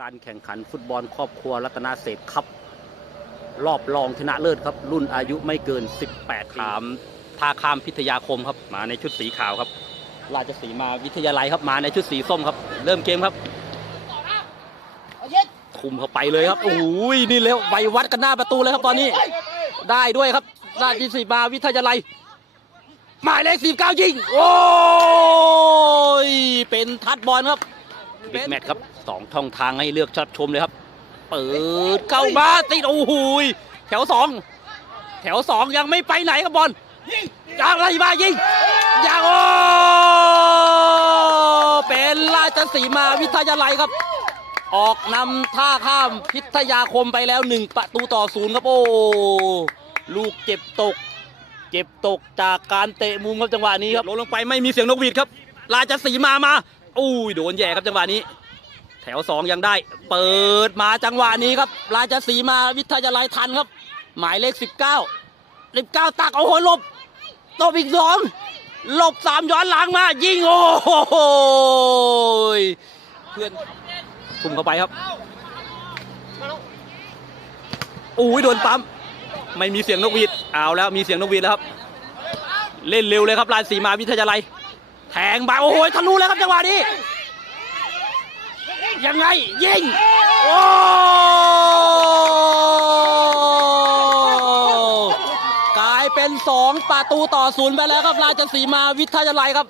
การแข่งขันฟุตบอลครอบครัวรัตนาเศรษฐ์ครับ รอบรองชนะเลิศครับ รุ่นอายุไม่เกิน 18ขามท่าข้ามพิทยาคมครับมาในชุดสีขาวครับ ราชสีมาวิทยาลัยครับมาในชุดสีส้มครับ เริ่มเกมครับคุมเข้าไปเลยครับโอ้ยนี่แล้วไววัดกันหน้าประตูเลยครับตอนนี้ ได้ด้วยครับ ราชสีมาวิทยาลัยหมายเลขสิบเก้ายิงโอ้ยเป็นทัดบอลครับ บิ๊กแมตช์ครับสองช่องทางให้เลือกชัดชมเลยครับ เปิดเข้ามาติดโอ้โหยแถวสองแถวสองยังไม่ไปไหนครับบอลยังอะไรมายิงยังโอ้เป็นราชสีมาวิทยาลัยครับ ออกนำท่าข้ามพิทยาคมไปแล้วหนึ่งประตูต่อศูนย์ครับโอ้ลูกเจ็บตก เจ็บตกจากการเตะมุมครับจังหวะนี้ครับลงลงไปไม่มีเสียงนกหวีดครับ ราชสีมามา อุ้ยโดนแย่ครับจังหวะนี้ แถวสองยังได้ เปิดมาจังหวะนี้ครับ ราชสีมาวิทยาลัยทันครับ หมายเลข19 19ตักโอ้โหหลบตบอีกสองหลบสามย้อนหลังมา ยิงโอ้โหเพื่อนทุ่มเข้าไปครับอุ้ยโดนปั๊มไม่มีเสียงนกหวีดเอาแล้วมีเสียงนกหวีดแล้วครับ เล่นเร็วเลยครับราชสีมาวิทยาลัย แทงไปโอ้โหทะลุแล้วครับจังหวะนี้ ยังไง ยิง โอ้กลายเป็นสองประตูต่อศูนย์ไปแล้วครับ ราชสีมาวิทยาลัยครับ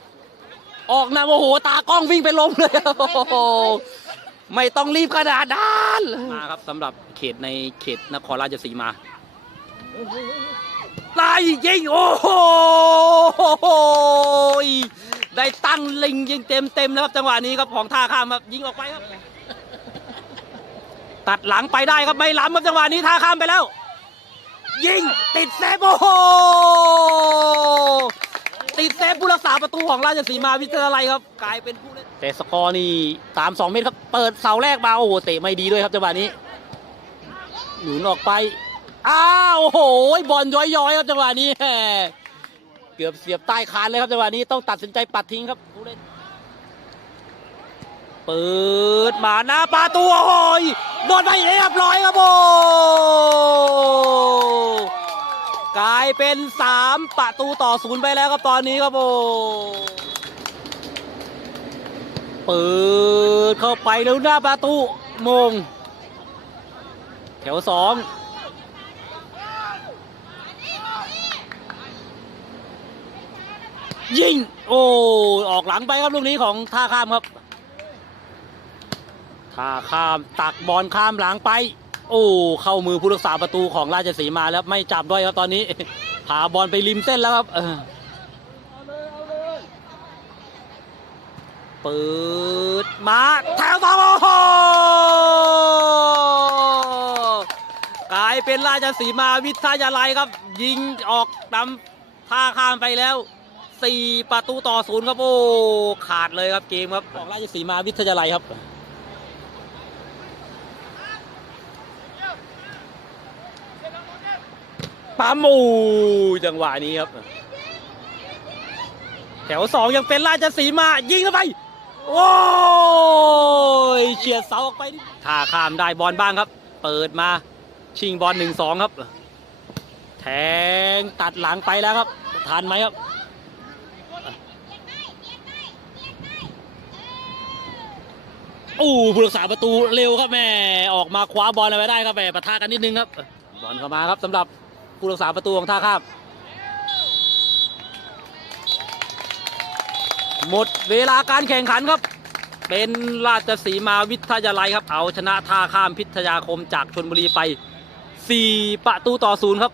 ออกนำโอ้โห ตากล้องวิ่งไปลงเลยโอ้โหไม่ต้องรีบขนาดนั้นมาครับสำหรับเขตในเขตนครราชสีมาไล่ยิงโอ้โห ได้ตั้งลิงยิงเต็มเต็มๆแล้วครับจังหวะนี้ครับของท่าข้ามครับยิงออกไปครับ ตัดหลังไปได้ครับไม่ล้ำครับจังหวะนี้ท่าข้ามไปแล้ว ยิงติดเซฟโอ้โหติดเซฟผู้รักษาประตูของราชสีมาวิทยาลัยครับ กลายเป็นผู้เล่นแต่สกอร์นี่ตามสองเมตรครับ เปิดเสาแรกมาโอ้โหเตะไม่ดีด้วยครับจังหวะนี้หนุนออกไปอ้าวโอ้โหบอลย้อยๆครับจังหวะนี้แหม เกือบเสียบใต้คานเลยครับจังหวะนี้ต้องตัดสินใจปัดทิ้งครับผู้เล่นเปิดมาหน้าประตูโอ้โหยโดนไปเรียบร้อยครับโอกลายเป็นสามประตูต่อศูนย์ไปแล้วครับตอนนี้ครับโอเปิดเข้าไปแล้วหน้าประตูมง แถวสอง ยิง โอ้ออกหลังไปครับลูกนี้ของท่าข้ามครับท่าข้ามตักบอลข้ามหลังไป โอ้เข้ามือผู้รักษาประตูของราชสีมาแล้วไม่จับด้วยครับตอนนี้พาบอลไปริมเส้นแล้วครับเออเปิดมาแถวสองโอ้กลายเป็นราชสีมาวิทยาลัยครับ ยิงออกนำท่าข้ามไปแล้ว สี่ประตูต่อศูนย์ครับโอ้ขาดเลยครับเกมครับของราชสีมาวิทยาลัยครับปั๊มโอ้จังหวะนี้ครับ แถวสองยังเป็นราชสีมายิงเข้าไป โอ้ยเฉียดเสาออกไปท่าข้ามได้บอลบ้างครับ เปิดมาชิงบอลหนึ่งสองครับ แทงตัดหลังไปแล้วครับทันไหมครับ อ้ผู้รักษาประตูเร็วครับแม่ออกมาคว้าบอลเอาไว้ได้ครับแม่ปะทะกันนิดนึงครับบอลเข้ามาครับสำหรับผู้รักษาประตูของท่าข้ามหมดเวลาการแข่งขันครับ เป็นราชสีมาวิทยาลัยครับ เอาชนะท่าข้ามพิทยาคมจากชนบุรีไป 4 ประตูต่อศูนย์ครับ